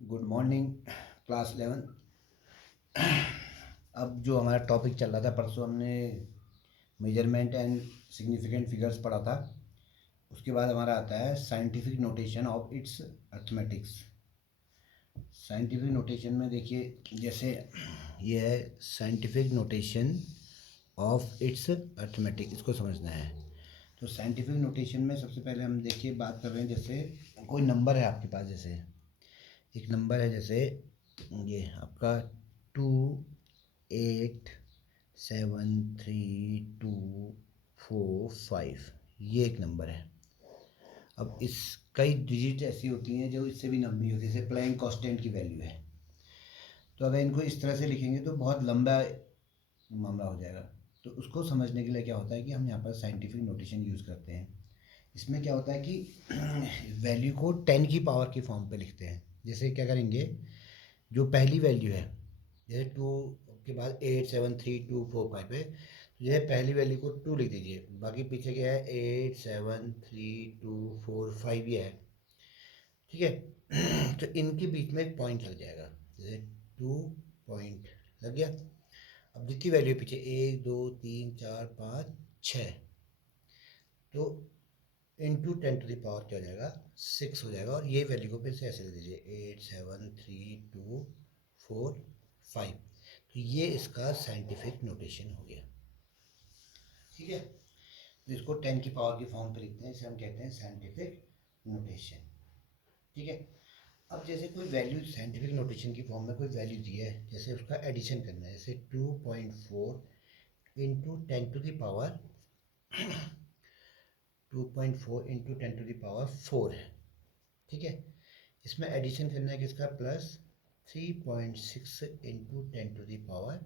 Good morning class 11। अब जो हमारा टॉपिक चल रहा था, परसों हमने मेजरमेंट एंड सिग्निफिकेंट फिगर्स पढ़ा था। उसके बाद हमारा आता है scientific notation of its arithmetics. Scientific notation में देखिए, जैसे ये है scientific notation of its arithmetic, इसको समझना है। तो साइंटिफिक नोटेशन में सबसे पहले हम देखिए बात कर रहे हैं, जैसे कोई नंबर है आपके पास, जैसे एक नंबर है, जैसे ये आपका 287325, ये एक नंबर है। अब इस कई डिजिट ऐसी होती हैं जो इससे भी लंबी होती है, जैसे प्लैंक कांस्टेंट की वैल्यू है। तो अगर इनको इस तरह से लिखेंगे तो बहुत लंबा मामला हो जाएगा। तो उसको समझने के लिए क्या होता है कि हम यहाँ पर साइंटिफिक नोटेशन यूज़ करते हैं। इसमें क्या होता है कि वैल्यू को 10 की पावर की फॉर्म पे लिखते हैं। जैसे क्या करेंगे, जो पहली वैल्यू है, जैसे 2 के बाद 873245 है, तो यह पहली वैल्यू को 2 लिख दीजिए। बाकी पीछे क्या है, 873245 ये है, ठीक है। तो इनके बीच में एक पॉइंट लग जाएगा, जैसे 2 पॉइंट लग गया। अब जितनी वैल्यू पीछे 1 2 3 4 5 6, तो इंटू 10 टू द पावर क्या हो जाएगा, 6 हो जाएगा। और ये वैल्यू को फिर से ऐसे लिख दीजिए, 873245। तो ये इसका साइंटिफिक नोटेशन हो गया, ठीक है। तो इसको 10 की पावर की फॉर्म पे लिखते हैं, इसे हम कहते हैं साइंटिफिक नोटेशन, ठीक है। अब जैसे कोई वैल्यू साइंटिफिक नोटेशन की फॉर्म में कोई वैल्यू दी है, जैसे उसका एडिशन करना है, जैसे 2.4 into 10 to the power 2.4 into 10 to the power 4 है, ठीक है। इसमें एडिशन करना है किसका, plus 3.6 into 10 to the power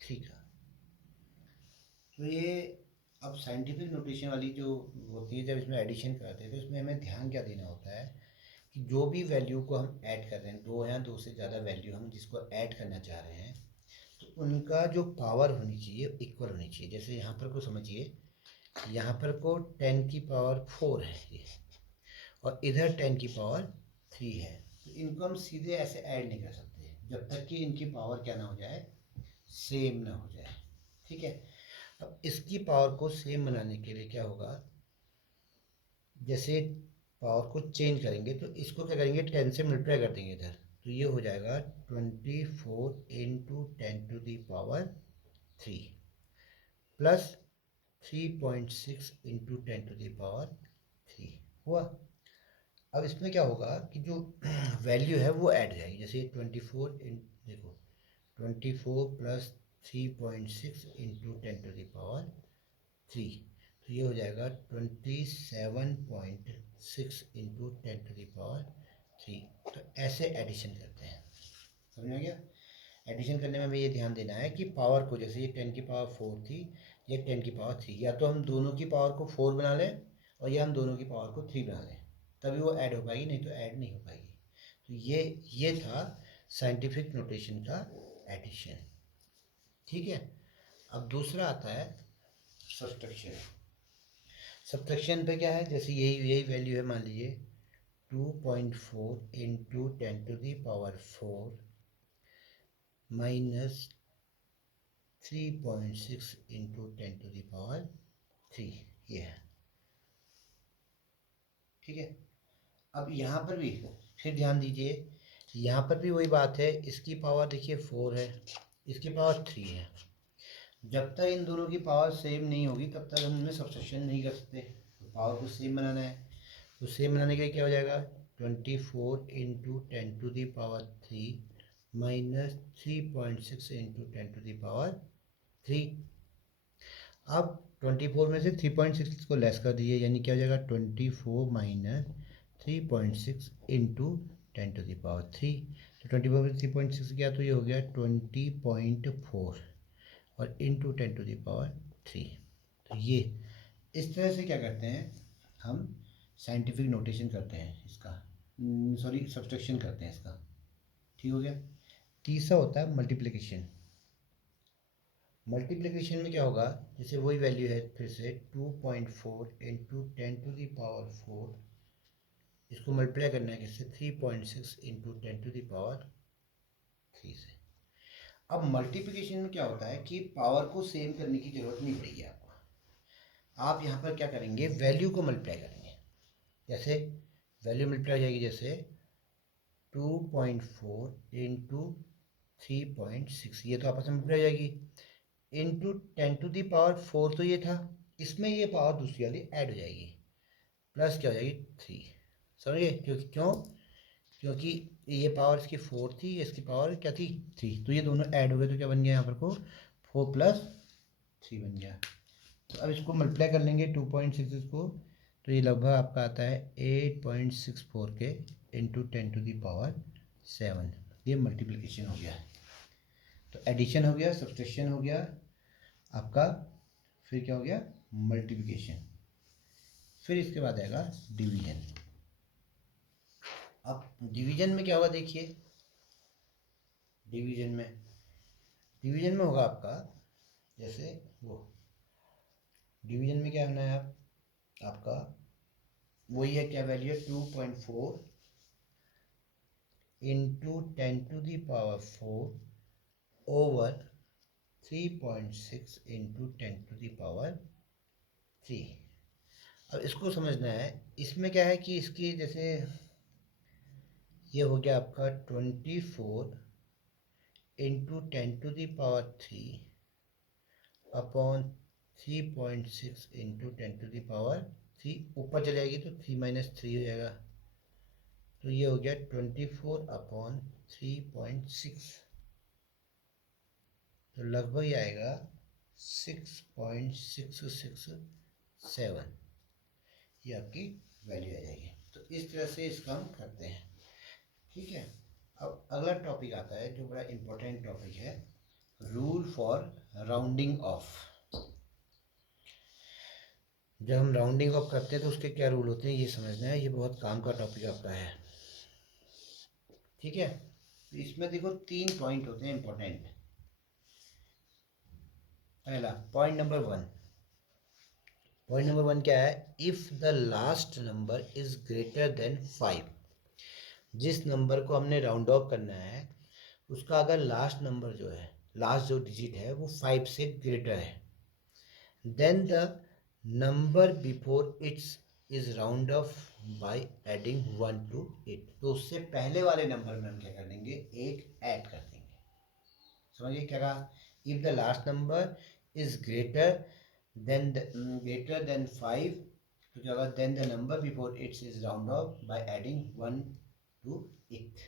3 का। तो ये अब साइंटिफिक नोटेशन वाली जो होती है, जब इसमें एडिशन करते हैं तो इसमें हमें ध्यान क्या देना होता है कि जो भी वैल्यू को हम ऐड कर रहे हैं, दो या दो से ज़्यादा वैल्यू हम जिसको ऐड करना चाह रहे हैं, तो उनका जो पावर होनी चाहिए इक्वल होनी चाहिए। जैसे यहाँ पर को समझिए, यहाँ पर को 10 की पावर 4 है ये, और इधर 10 की पावर 3 है। तो इनको हम सीधे ऐसे ऐड नहीं कर सकते जब तक कि इनकी पावर क्या ना हो जाए, सेम ना हो जाए, ठीक है। अब इसकी पावर को सेम बनाने के लिए क्या होगा, जैसे पावर को चेंज करेंगे तो इसको क्या करेंगे, 10 से मल्टीप्लाई कर देंगे इधर, तो ये हो जाएगा 24 into 10 to the power 3 plus 3.6 into 10 to the power 3 हुआ। अब इसमें क्या होगा कि जो वैल्यू है वो ऐड हो जाएगी, जैसे 24 इन देखो 24 plus 3.6 into 10 to the power 3, तो ये हो जाएगा 27.6 इंटू 10 टू द पावर 3। तो ऐसे एडिशन करते हैं, समझ में आ गया। एडिशन करने में हमें ये ध्यान देना है कि पावर को, जैसे ये 10 की पावर 4 थी, ये 10 की पावर 3, या तो हम दोनों की पावर को 4 बना लें और या हम दोनों की पावर को 3 बना लें, तभी वो ऐड हो पाएगी, नहीं तो ऐड नहीं हो पाएगी। तो ये था साइंटिफिक नोटेशन का एडिशन, ठीक है। अब दूसरा आता है सब्ट्रैक्शन। सब्ट्रैक्शन पे क्या है, जैसे यही यही वैल्यू है, मान लीजिए 2.4 into 10 to the power 4 minus 3.6 into 10 to the power 3, ये है, ठीक है। अब यहाँ पर भी फिर ध्यान दीजिए, यहाँ पर भी वही बात है, इसकी पावर देखिए 4 है, इसकी पावर 3 है। जब तक इन दोनों की पावर सेम नहीं होगी तब तक हम इनमें सब्ट्रैक्शन नहीं कर सकते। तो पावर को सेम बनाना है, तो सेम बनाने के लिए क्या हो जाएगा, 24 into 10 to the power 3 minus 3.6 into 10 to the power 3। अब 24 में से 3.6 को लेस कर दीजिए, यानी क्या हो जाएगा, 24 minus 3.6 into 10 to the power 3। तो 24 में 3.6 किया तो ये हो गया 20.4 और इंटू 10 टू द पावर 3। तो ये इस तरह से क्या करते हैं, हम साइंटिफिक नोटेशन करते हैं इसका, सॉरी सब्ट्रैक्शन करते हैं इसका, ठीक हो गया। तीसरा होता है मल्टीप्लिकेशन। मल्टीप्लिकेशन में क्या होगा, जैसे वही वैल्यू है, फिर से 2.4 इंटू 10 टू द पावर 4 इसको मल्टीप्लाई करना है किससे, 3.6 इंटू 10⁻³ से। अब मल्टीप्लिकेशन में क्या होता है कि पावर को सेम करने की जरूरत नहीं पड़ेगी आपको। आप यहाँ पर क्या करेंगे, वैल्यू को मल्टीप्लाई करेंगे। जैसे वैल्यू मल्टीप्लाई हो जाएगी, जैसे 2.4 इंटू 3.6, ये तो आपस में मल्टीप्लाई हो जाएगी, इंटू 10⁻⁴ तो ये था, इसमें ये पावर दूसरी वाली ऐड हो जाएगी, प्लस क्या हो जाएगी 3। समझिए, क्योंकि ये पावर इसकी 4 थी, इसकी पावर क्या थी 3, तो ये दोनों ऐड हो गए, तो क्या बन गया यहाँ पर को 4 + 3 बन गया। तो अब इसको मल्टीप्लाई कर लेंगे 2.6 इसको, तो ये लगभग आपका आता है 8.64 के इंटू 10⁻⁷। ये मल्टीप्लिकेशन हो गया। तो एडिशन हो गया, सब्सट्रैक्शन हो गया आपका, फिर क्या हो गया मल्टीप्लिकेशन, फिर इसके बाद आएगा डिवीजन। अब डिवीजन में क्या होगा देखिए, डिवीजन में होगा आपका, जैसे वो डिवीजन में क्या होना है आपका वही है, क्या वैल्यू है 2.4 इंटू 10⁻⁴ ओवर 3.6 इंटू 10⁻�3। अब इसको समझना है, इसमें क्या है कि इसकी जैसे ये हो गया आपका 24 इंटू 10⁻³ अपॉन 3.6 इंटू 10⁻3, ऊपर चले जाएगी तो 3 - 3 हो जाएगा, तो ये हो गया 24 अपॉन 3.6, तो लगभग ये आएगा 6.667, ये आपकी वैल्यू आ जाएगी। तो इस तरह से इसका हम करते हैं, ठीक है। अब अगला टॉपिक आता है जो बड़ा इम्पोर्टेंट टॉपिक है, रूल फॉर राउंडिंग ऑफ। जब हम राउंडिंग ऑफ करते हैं तो उसके क्या रूल होते हैं ये समझना है, ये बहुत काम का टॉपिक आपका है, ठीक है। तो इसमें देखो 3 पॉइंट होते हैं इम्पोर्टेंट। पहला पॉइंट नंबर 1 क्या है, if the last number is greater than 5। जिस नंबर को हमने राउंड ऑफ करना है उसका अगर लास्ट नंबर जो है, लास्ट जो डिजिट है वो 5 से ग्रेटर है, then the number before its is round off by adding 1 to it। तो उससे पहले वाले नंबर में हम क्या कर देंगे, एक ऐड कर देंगे। समझिए क्या कहा, if the last number is greater than 5, तो क्या होगा, then the number before its is round off by adding 1 to it।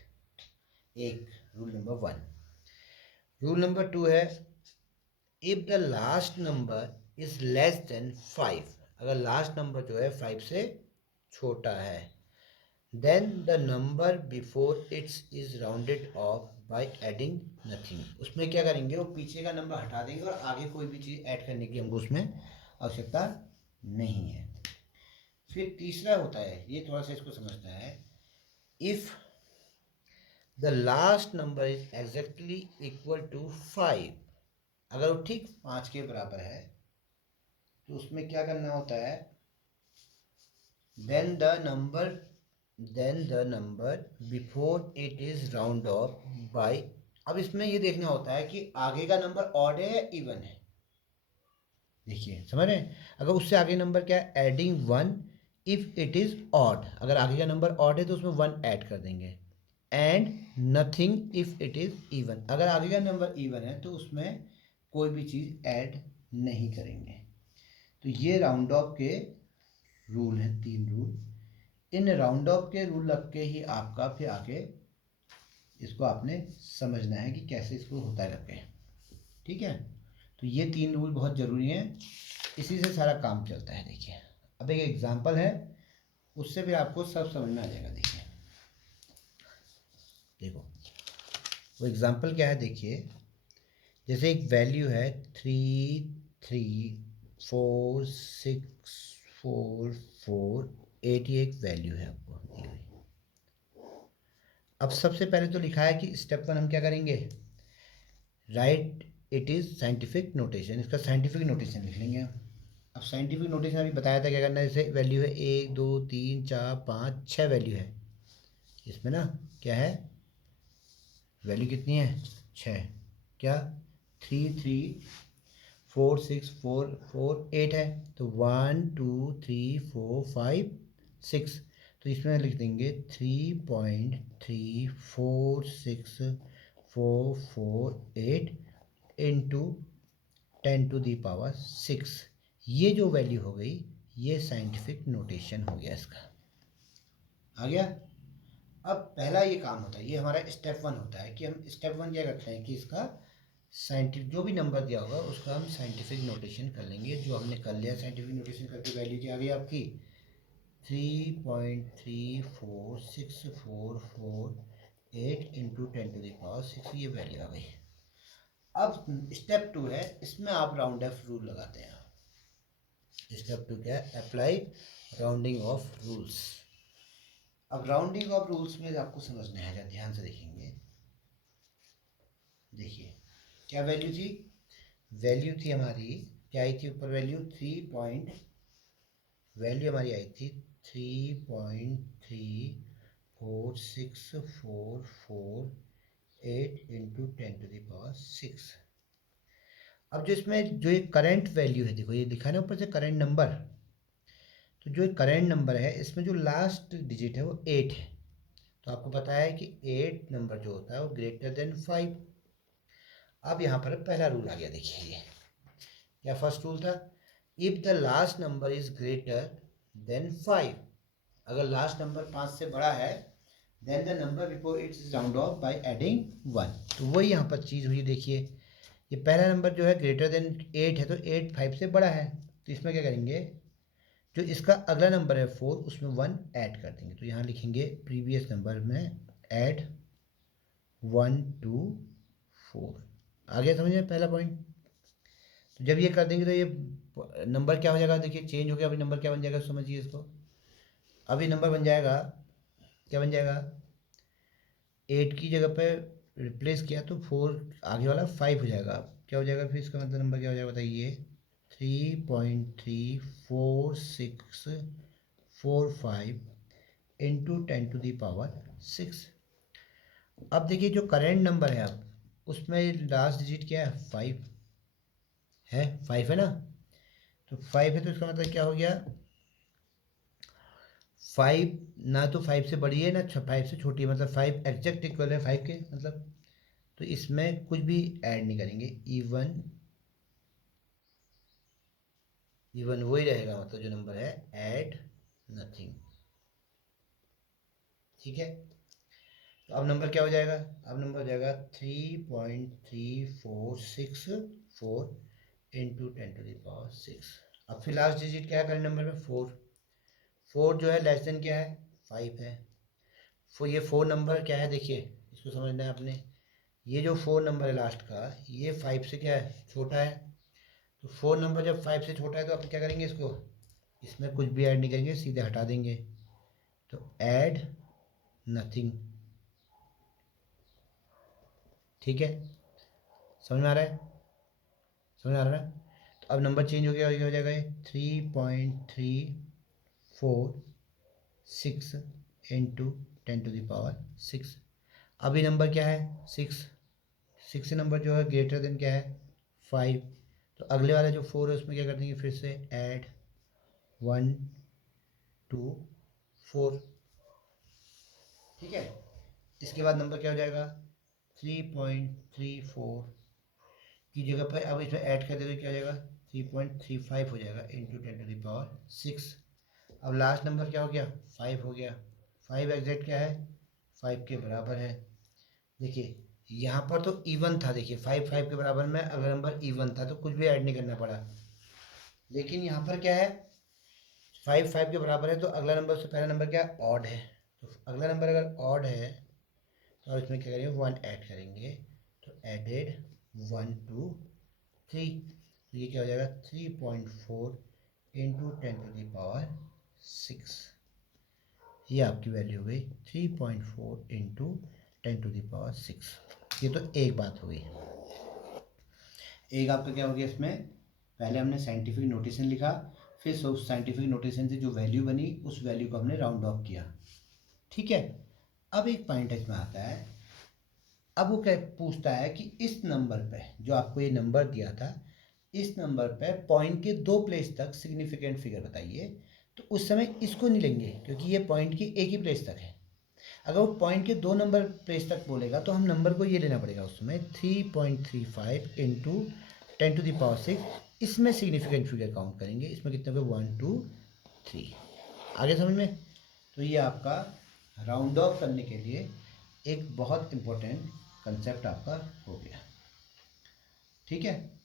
एक रूल नंबर 1। रूल नंबर 2 है, if the last number is less than 5, अगर लास्ट नंबर जो है 5 से छोटा है, then the number before its is rounded off by adding nothing. उसमें क्या करेंगे, वो पीछे का नंबर हटा देंगे और आगे कोई भी चीज़ ऐड करने की हमको उसमें आवश्यकता नहीं है। फिर तीसरा होता है, ये थोड़ा सा इसको समझना है, if the last number is exactly equal to 5, अगर वो ठीक 5 के बराबर है तो उसमें क्या करना होता है, then the number before it is round off by. अब इसमें ये देखना होता है कि आगे का नंबर ऑड है या इवन है। देखिए समझ रहे हैं, अगर उससे आगे नंबर क्या है, adding 1 if it is odd, अगर आगे का नंबर ऑड है तो उसमें 1 ऐड कर देंगे, and nothing if it is even, अगर आगे का नंबर इवन है तो उसमें कोई भी चीज़ ऐड नहीं करेंगे। तो ये राउंड ऑफ के रूल हैं, 3 रूल। इन राउंड ऑफ के रूल लग के ही आपका फिर आगे इसको आपने समझना है कि कैसे इसको होता है करके, ठीक है। तो ये 3 रूल बहुत ज़रूरी हैं, इसी से सारा काम चलता है। देखिए अब एक एग्जांपल है, उससे फिर आपको सब समझ में आ जाएगा। देखिए देखो वो एग्जांपल क्या है, देखिए जैसे एक वैल्यू है 3346448, ये एक वैल्यू है आपको दी हुई। अब सबसे पहले तो लिखा है कि स्टेप 1 हम क्या करेंगे, right it is scientific notation, इसका साइंटिफिक नोटेशन लिख लेंगे। अब साइंटिफिक नोटेशन अभी बताया था क्या करना है। जैसे वैल्यू है 1 2 3 4 5 6 वैल्यू है इसमें ना। क्या है वैल्यू कितनी है 6। क्या 3 3 4 6 4 4 8 है। तो 1 2 3 4 5 6। तो इसमें लिख देंगे 3.346448 इंटू 10⁶ ये जो वैल्यू हो गई ये साइंटिफिक नोटेशन हो गया इसका। आ गया। अब पहला ये काम होता है, ये हमारा स्टेप 1 होता है कि हम स्टेप 1 क्या करते हैं कि इसका साइंटिफिक जो भी नंबर दिया होगा उसका हम साइंटिफिक नोटेशन कर लेंगे। जो हमने कर लिया साइंटिफिक नोटेशन करके वैल्यू क्या आ गई आपकी 3.346448 इंटू 10⁶ ये वैल्यू आ गई। अब स्टेप 2 है, इसमें आप राउंड ऑफ रूल लगाते हैं। स्टेप 2 क्या है अप्लाई राउंडिंग ऑफ रूल्स। अब राउंडिंग ऑफ रूल्स में आपको समझना है, ध्यान से देखेंगे। देखिए क्या वैल्यू थी, वैल्यू थी हमारी क्या आई थी ऊपर वैल्यू वैल्यू हमारी आई थी 3.346448 इंटू 10⁶। अब जो इसमें जो एक करंट वैल्यू है, देखो ये लिखा है ना ऊपर से करंट नंबर। तो जो करंट नंबर है इसमें जो लास्ट डिजिट है वो 8 है। तो आपको पता है कि 8 नंबर जो होता है वो ग्रेटर देन 5। अब यहाँ पर पहला रूल आ गया, देखिए ये क्या फर्स्ट रूल था, if the last number is greater than 5। अगर लास्ट नंबर 5 से बड़ा है then the number before it is round off by adding 1। तो वही यहाँ पर चीज़ हुई। देखिए ये पहला नंबर जो है ग्रेटर देन 8 है, तो 8 5 से बड़ा है। तो इसमें क्या करेंगे, जो इसका अगला नंबर है 4 उसमें 1 ऐड कर देंगे। तो यहाँ लिखेंगे प्रीवियस नंबर में ऐड 1 2 4। आ गया समझ में पहला पॉइंट। तो जब ये कर देंगे तो ये नंबर क्या हो जाएगा, देखिए चेंज हो गया। अभी नंबर क्या बन जाएगा समझिए इसको। अभी नंबर बन जाएगा, क्या बन जाएगा, 8 की जगह पे रिप्लेस किया तो 4 आगे वाला 5 हो जाएगा। क्या हो जाएगा फिर इसका मतलब नंबर क्या हो जाएगा बताइए 3.344645 इंटू 10⁶। अब देखिए जो करेंट नंबर है अब उसमें लास्ट डिजिट क्या है 5 है, 5 है ना। तो 5 है तो इसका मतलब क्या हो गया 5 ना तो 5 से बड़ी है ना 5 से छोटी है, मतलब 5 एग्जैक्ट इक्वल है 5 के मतलब। तो इसमें कुछ भी ऐड नहीं करेंगे, इवन वही रहेगा, मतलब जो नंबर है ऐड नथिंग। ठीक है। तो अब नंबर क्या हो जाएगा, अब नंबर हो जाएगा 3.3464 इंटू 10⁶। अब फिर लास्ट डिजिट क्या है करंट नंबर में 4। 4 जो है लेस देन क्या है 5 है। ये 4 नंबर क्या है देखिए इसको समझना है आपने। ये जो 4 नंबर है लास्ट का ये 5 से क्या है छोटा है। तो 4 नंबर जब 5 से छोटा है तो आप क्या करेंगे, इसको इसमें कुछ भी ऐड नहीं करेंगे, सीधे हटा देंगे। तो ऐड नथिंग। ठीक है, समझ में आ रहा है, समझ में आ रहा है। तो अब नंबर चेंज हो गया, हो जाएगा ये 3.34 इंटू 10⁶। अभी नंबर क्या है 6 नंबर जो है ग्रेटर देन क्या है 5। तो अगले वाला जो 4 है उसमें क्या कर देंगे फिर से ऐड 1 2 4। ठीक है। इसके बाद नंबर क्या हो जाएगा 3.34 की जगह पर अब इसमें ऐड कर देते क्या हो जाएगा 3.35 हो जाएगा इंटू 10⁶। अब लास्ट नंबर क्या हो गया 5 हो गया। 5 एग्जैक्ट क्या है 5 के बराबर है। देखिए यहाँ पर तो इवन था, देखिए 5 5 के बराबर में अगर नंबर इवन था तो कुछ भी ऐड नहीं करना पड़ा। लेकिन यहाँ पर क्या है 5 5 के बराबर है तो अगला नंबर से पहला नंबर क्या ऑड है। तो अगला नंबर अगर ऑड है तो इसमें क्या करेंगे 1 ऐड करेंगे। तो एडेड 1 2 3। तो ये क्या हो जाएगा 3.4 इंटू 10⁶। ये आपकी वैल्यू हो गई 3.4 इंटू 10⁶। ये तो एक बात हो गई। एक आपका क्या हो गया इसमें पहले हमने साइंटिफिक नोटेशन लिखा, फिर साइंटिफिक नोटेशन से जो वैल्यू बनी उस वैल्यू को हमने राउंड ऑफ किया। ठीक है, अब एक पॉइंट इसमें आता है, अब वो क्या पूछता है कि इस नंबर पे जो आपको ये नंबर दिया था, इस नंबर पे पॉइंट के 2 प्लेस तक सिग्निफिकेंट फिगर बताइए। तो उस समय इसको नहीं लेंगे क्योंकि ये पॉइंट की एक ही प्लेस तक है। अगर वो पॉइंट के 2 नंबर प्लेस तक बोलेगा तो हम नंबर को ये लेना पड़ेगा उस समय 3.35 इंटू 10⁻⁶। इसमें सिग्निफिकेंट फिगर काउंट करेंगे, इसमें कितने हो गए 1 2 3। आगे समझ में? तो ये आपका राउंड ऑफ करने के लिए एक बहुत इम्पोर्टेंट कंसेप्ट आपका हो गया। ठीक है,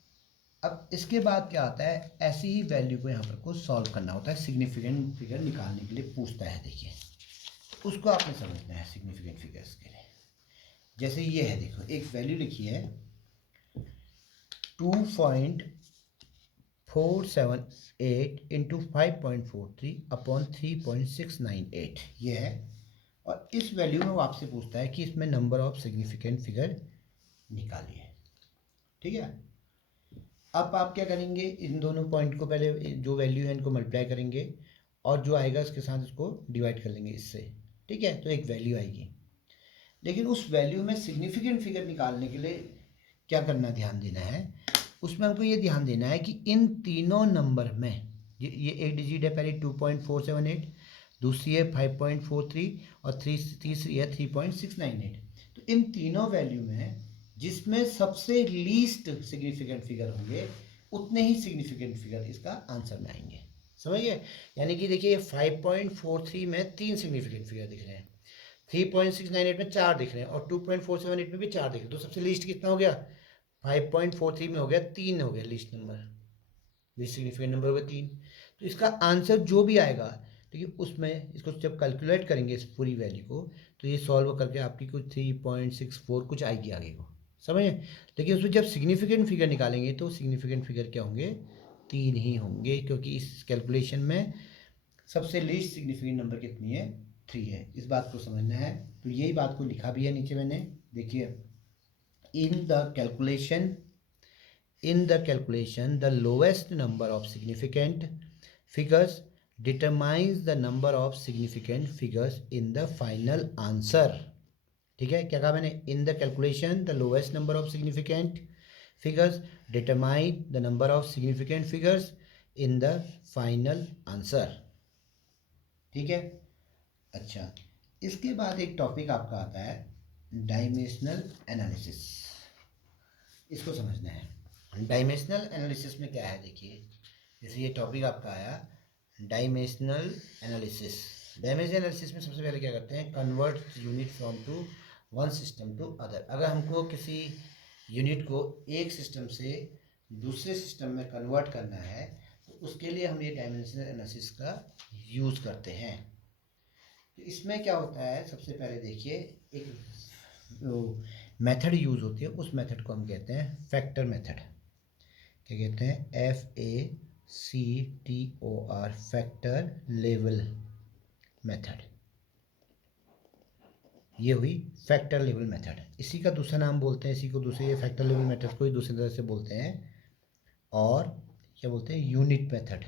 अब इसके बाद क्या आता है, ऐसी ही वैल्यू को यहाँ पर को सॉल्व करना होता है, सिग्निफिकेंट फिगर निकालने के लिए पूछता है। देखिए उसको आपने समझना है सिग्निफिकेंट फिगर्स के लिए। जैसे ये है, देखो एक वैल्यू लिखी है 2.478 इंटू 5.43 अपॉन 3.698 ये है, और इस वैल्यू में वो आपसे पूछता है कि इसमें नंबर ऑफ सिग्निफिकेंट फिगर निकालिए। ठीक है, अब आप क्या करेंगे, इन दोनों पॉइंट को पहले जो वैल्यू है इनको मल्टीप्लाई करेंगे और जो आएगा इसके साथ इसको डिवाइड कर लेंगे इससे। ठीक है, तो एक वैल्यू आएगी। लेकिन उस वैल्यू में सिग्निफिकेंट फिगर निकालने के लिए क्या करना, ध्यान देना है, उसमें हमको ये ध्यान देना है कि इन तीनों नंबर में ये एक डिजिट है, पहले 2.478, दूसरी है 5.43 और तीसरी है 3.698। तो इन तीनों वैल्यू में जिसमें सबसे लीस्ट सिग्निफिकेंट फिगर होंगे उतने ही सिग्निफिकेंट फिगर इसका आंसर में आएंगे। समझिए, यानी कि देखिए 5.43 में 3 सिग्निफिकेंट फिगर दिख रहे हैं, 3.698 में 4 दिख रहे हैं और 2.478 में भी 4 दिख रहे हैं। तो सबसे लीस्ट कितना हो गया, 5.43 में हो गया 3 हो गया least number, least significant number हो गया 3। तो इसका आंसर जो भी आएगा, ठीक है, उसमें इसको जब कैलकुलेट करेंगे इस पूरी वैल्यू को, तो ये सॉल्व करके आपकी कुछ 3.64 कुछ आएगी आगे को, समझे। लेकिन उसमें जब सिग्निफिकेंट फिगर निकालेंगे तो सिग्निफिकेंट फिगर क्या होंगे, 3 ही होंगे, क्योंकि इस कैलकुलेशन में सबसे लीस्ट सिग्निफिकेंट नंबर कितनी है, 3 है। इस बात को समझना है। तो यही बात को लिखा भी है नीचे मैंने, देखिए in the calculation the lowest number of significant figures determines the number of significant figures in the final answer। ठीक है, क्या कहा मैंने, in the calculation the lowest number of significant figures determine the number of significant figures in the final answer। ठीक है, अच्छा, इसके बाद एक टॉपिक आपका आता है डायमेंशनल एनालिसिस। इसको समझना है। डायमेंशनल एनालिसिस में क्या है, देखिए जैसे ये टॉपिक आपका आया डायमेंशनल एनालिसिस। डायमेंशनल एनालिसिस में सबसे पहले क्या करते हैं, convert unit from to one system to other. अगर हमको किसी यूनिट को एक सिस्टम से दूसरे सिस्टम में कन्वर्ट करना है तो उसके लिए हम ये डायमेंशनल एनालिसिस का यूज़ करते हैं। तो इसमें क्या होता है, सबसे पहले देखिए एक मेथड यूज़ होती है, उस मेथड को हम कहते हैं फैक्टर मेथड। क्या कहते हैं, FACTOR, फैक्टर लेवल मेथड। ये हुई फैक्टर लेवल मेथड। इसी का दूसरा नाम बोलते हैं, इसी को दूसरे फैक्टर लेवल मेथड को ही दूसरी तरह से बोलते हैं, और क्या बोलते हैं, unit method,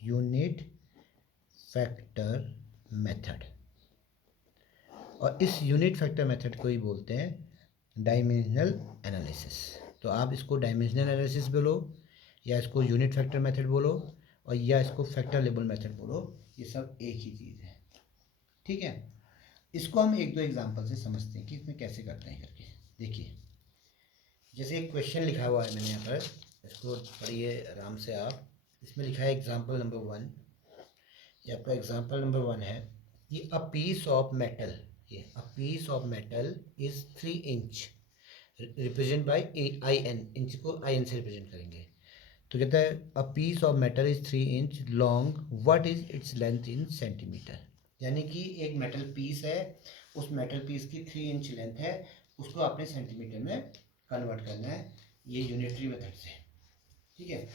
unit factor method. और इस यूनिट फैक्टर मेथड को ही बोलते हैं डायमेंशनल एनालिसिस। तो आप इसको डायमेंशनल एनालिसिस बोलो, या इसको यूनिट फैक्टर मेथड बोलो, और या इसको फैक्टर लेवल मेथड बोलो, ये सब एक ही चीज़ है। ठीक है, इसको हम एक दो एग्जांपल से समझते हैं कि इसमें कैसे करते हैं करके। देखिए जैसे एक क्वेश्चन लिखा हुआ है मैंने यहाँ पर, इसको पढ़िए आराम से आप। इसमें लिखा है एग्जाम्पल नंबर 1, ये आपका एग्जाम्पल नंबर 1 है कि अ पीस ऑफ मेटल, ये a piece of metal is 3 inch, represent by IN, inch को IN से रिप्रेजेंट करेंगे। तो कहता है a piece of metal is 3 inch long, what is its length in centimetre. यानी कि एक मेटल पीस है, उस मेटल पीस की 3 इंच लेंथ है, उसको आपने सेंटीमीटर में कन्वर्ट करना है, ये यूनिटरी मेथड से। ठीक है,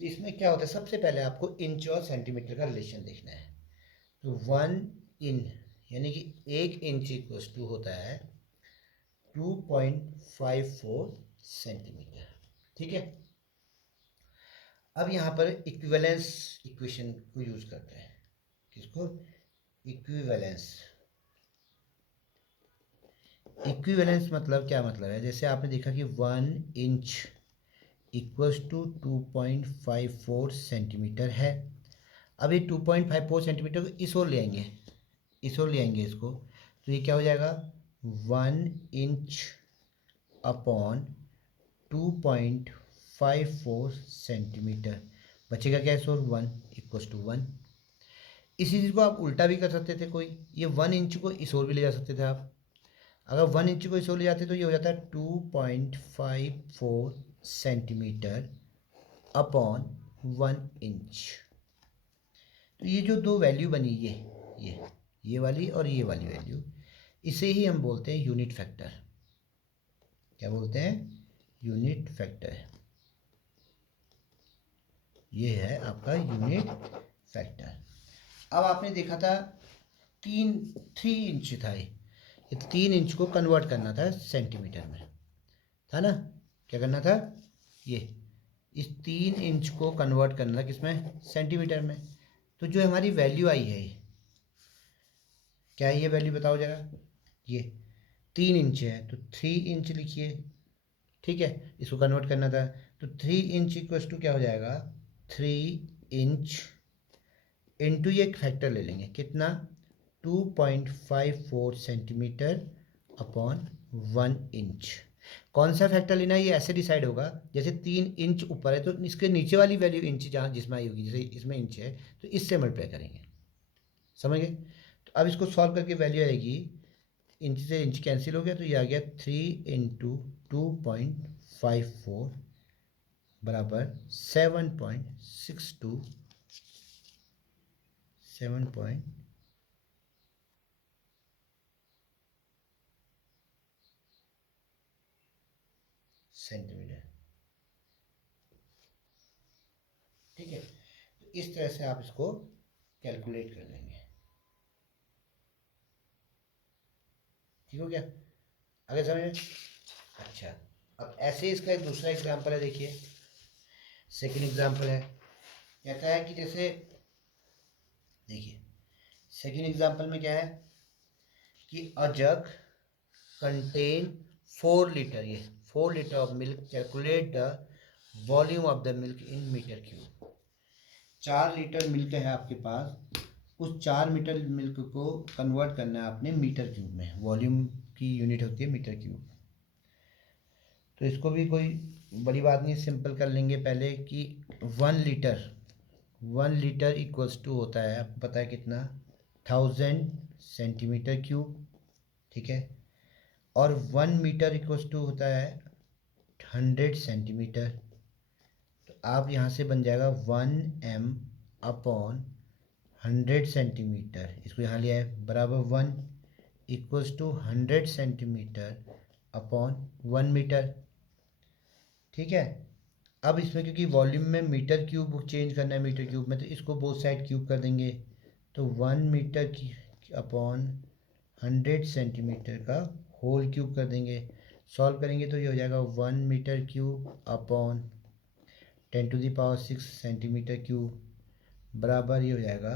तो इसमें क्या होता है, सबसे पहले आपको इंच और सेंटीमीटर का रिलेशन देखना है। तो 1 इन यानी कि 1 इंच इक्वल्स टू होता है 2.54 सेंटीमीटर। ठीक है, अब यहाँ पर इक्विवेलेंस इक्वेशन को यूज करते हैं। किसको? इक्विवेलेंस। इक्विवेलेंस मतलब क्या मतलब है? जैसे आपने देखा कि 1 इंच इक्वल्स टू 2.54 सेंटीमीटर है। अब ये 2.54 सेंटीमीटर को इस ओर ले आएंगे, इस ओर ले आएंगे इसको, तो ये क्या हो जाएगा? 1 इंच अपॉन 2.54 सेंटीमीटर। बचेगा क्या इस ओर? 1 इक्वल्स टू 1। इसी चीज़ को आप उल्टा भी कर सकते थे कोई, ये 1 इंच को इस ओर भी ले जा सकते थे आप। अगर 1 इंच को इस ओर ले जाते तो ये हो जाता है 2.54 सेंटीमीटर अपॉन 1 इंच। तो ये जो दो वैल्यू बनी, ये वाली और ये वाली वैल्यू, इसे ही हम बोलते हैं यूनिट फैक्टर। क्या बोलते हैं? Unit factor. ये है आपका यूनिट फैक्टर। अब आपने देखा था 3 इंच था ये 3 इंच को कन्वर्ट करना था सेंटीमीटर में, था ना? क्या करना था? ये इस 3 इंच को कन्वर्ट करना था किसमें? सेंटीमीटर में। तो जो हमारी वैल्यू आई है, ये क्या है? ये वैल्यू बताओ जरा। ये 3 इंच है तो 3 इंच लिखिए, ठीक है? इसको कन्वर्ट करना था तो 3 इंच इक्वल्स टू क्या हो जाएगा? 3 इंच इंटू ये एक फैक्टर ले लेंगे, कितना? 2.54 सेंटीमीटर अपॉन 1 इंच। कौन सा फैक्टर लेना है ये ऐसे डिसाइड होगा, जैसे 3 इंच ऊपर है तो इसके नीचे वाली वैल्यू इंच जहाँ जिसमें आई होगी, जैसे इसमें इंच है तो इससे मल्टीप्लाई करेंगे। समझ गए? तो अब इसको सॉल्व करके वैल्यू आएगी, इंच से इंच कैंसिल हो गया तो ये आ गया 3 इंटू 2.54 बराबर 7.62 सेंटीमीटर। ठीक है, तो इस तरह से आप इसको कैलकुलेट कर लेंगे। ठीक हो गया? आगे समझ में? अच्छा, अब ऐसे इसका एक दूसरा एग्जांपल है, देखिए सेकंड एग्जांपल है। कहता है कि जैसे देखिए सेकंड एग्जांपल में क्या है कि अ जग कंटेन 4 लीटर, ये 4 litre of milk, calculate the volume of the milk in metre cube. 4 litre milk है आपके पास, उस 4 मीटर मिल्क को कन्वर्ट करना है आपने मीटर क्यूब में। वॉल्यूम की यूनिट होती है मीटर क्यूब। तो इसको भी कोई बड़ी बात नहीं, सिंपल कर लेंगे पहले कि 1 लीटर इक्वल्स टू होता है, आपको पता है कितना? 1000 सेंटीमीटर क्यूब। ठीक है, और 1 मीटर इक्वल्स टू होता है 100 सेंटीमीटर। तो आप यहाँ से बन जाएगा 1 m अपॉन 100 सेंटीमीटर, इसको यहाँ लिया है बराबर 1 equals to 100 centimetre upon 1 metre. ठीक है, अब इसमें क्योंकि वॉल्यूम में मीटर क्यूब चेंज करना है मीटर क्यूब में, तो इसको बोथ साइड क्यूब कर देंगे। तो 1 मीटर की अपॉन 100 सेंटीमीटर का होल क्यूब कर देंगे। सॉल्व करेंगे तो ये हो जाएगा 1 metre cube upon 10⁶ centimetre cube बराबर ये हो जाएगा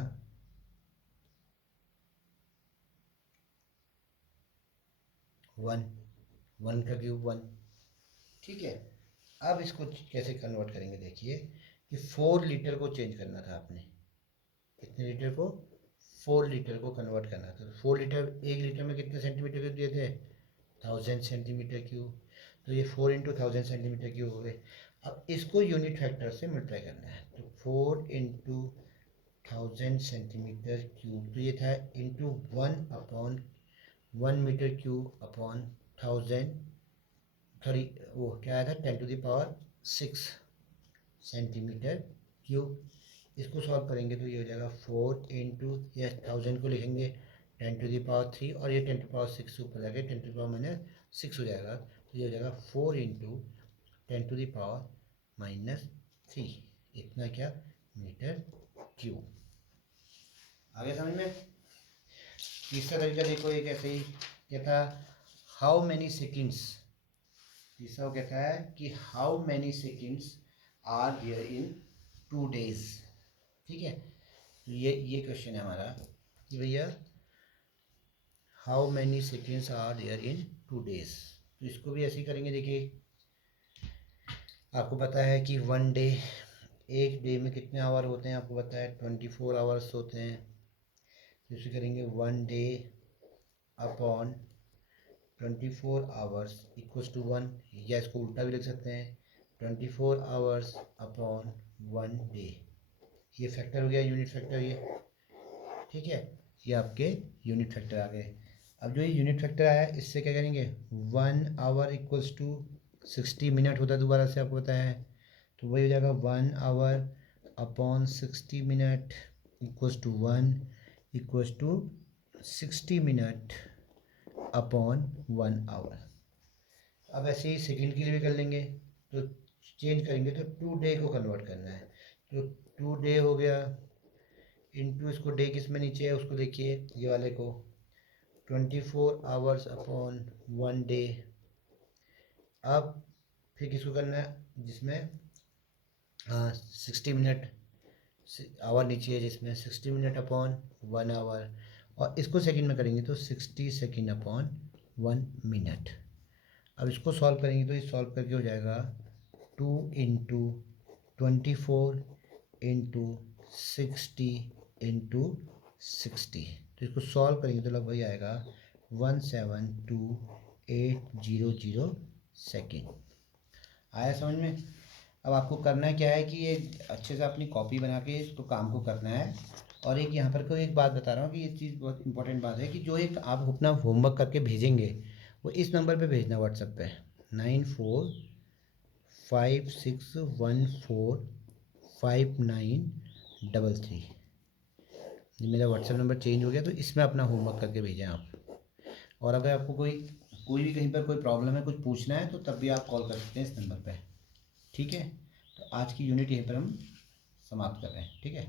1 का क्यूब 1। ठीक है, अब इसको कैसे कन्वर्ट करेंगे? देखिए कि 4 लीटर को चेंज करना था आपने, कितने लीटर को? 4 लीटर को कन्वर्ट करना था। 4 लीटर, 1 लीटर में कितने सेंटीमीटर क्यूब दिए थे? 1000 सेंटीमीटर क्यूब। तो ये 4 इंटू 1000 सेंटीमीटर क्यूब हो गए। अब इसको यूनिट फैक्टर से मल्टीप्लाई करना है, तो 4 इंटू 1000 सेंटीमीटर क्यूब, तो ये था into 1 upon 1 metre cube upon 1000, sorry वो क्या आया था 10⁶ सेंटीमीटर क्यूब। इसको सॉल्व करेंगे तो ये हो जाएगा 4 इंटू, ये 1000 को लिखेंगे 10⁻³ और ये 10⁻6 से ऊपर जाके 10⁻⁻6 हो जाएगा। तो ये हो जाएगा 4 इंटू 10⁻⁻3, इतना क्या? Metre cube. आगे समझ में? तीसरा तरीका देखो, एक ऐसे ही कहता हाउ मैनी सेकेंड्स। तीसरा वो कहता है कि how many seconds are there in 2 days। ठीक है, तो ये क्वेश्चन है हमारा कि भैया how many seconds are there in 2 days। तो इसको भी ऐसे ही करेंगे। देखिए आपको पता है कि 1 डे, एक डे में कितने आवर होते हैं, आपको पता है 24 आवर्स होते हैं। तो इसे करेंगे 1 day upon 24 hours equals to 1, या इसको उल्टा भी लिख सकते हैं 24 आवर्स अपॉन 1 डे। ये फैक्टर हो गया, यूनिट फैक्टर ये। ठीक है, ये आपके यूनिट फैक्टर आ गए। अब जो ये यूनिट फैक्टर आया इससे क्या करेंगे, 1 आवर इक्वल्स टू 60 मिनट होता है दोबारा से, आपको पता है। तो वही हो जाएगा 1 hour upon 60 minute equals to 1 equals to 60 minute upon 1 hour. अब ऐसे ही सेकंड के लिए भी कर लेंगे, तो चेंज करेंगे तो 2 डे को कन्वर्ट करना है। तो 2 डे हो गया इनटू, इसको डे किस में नीचे है उसको देखिए, ये वाले को 24 आवर्स अपॉन 1 डे। अब फिर किसको करना है जिसमें 60 मिनट, आवर नीचे है जिसमें 60 मिनट अपॉन 1 आवर, और इसको सेकंड में करेंगे तो 60 सेकंड अपॉन 1 मिनट। अब इसको सॉल्व करेंगे तो ये सॉल्व करके हो जाएगा 2 इंटू 24 इंटू 60 इंटू 60। तो इसको सॉल्व करेंगे तो लगभग आएगा 172,800 सेकेंड। आया समझ में। अब आपको करना क्या है कि ये अच्छे से अपनी कॉपी बना के इसको काम को करना है। और एक यहाँ पर कोई एक बात बता रहा हूँ कि ये चीज़ बहुत इंपॉर्टेंट बात है कि जो एक आप अपना होमवर्क करके भेजेंगे वो इस नंबर पे भेजना, व्हाट्सएप पे 9456145933। ये मेरा व्हाट्सएप नंबर चेंज हो गया, तो इसमें अपना होमवर्क करके भेजें आप। और अगर आपको कोई भी कहीं पर कोई प्रॉब्लम है, कुछ पूछना है, तो तब भी आप कॉल कर सकते हैं इस नंबर पे। ठीक है, तो आज की यूनिट यहीं पर हम समाप्त कर रहे हैं। ठीक है।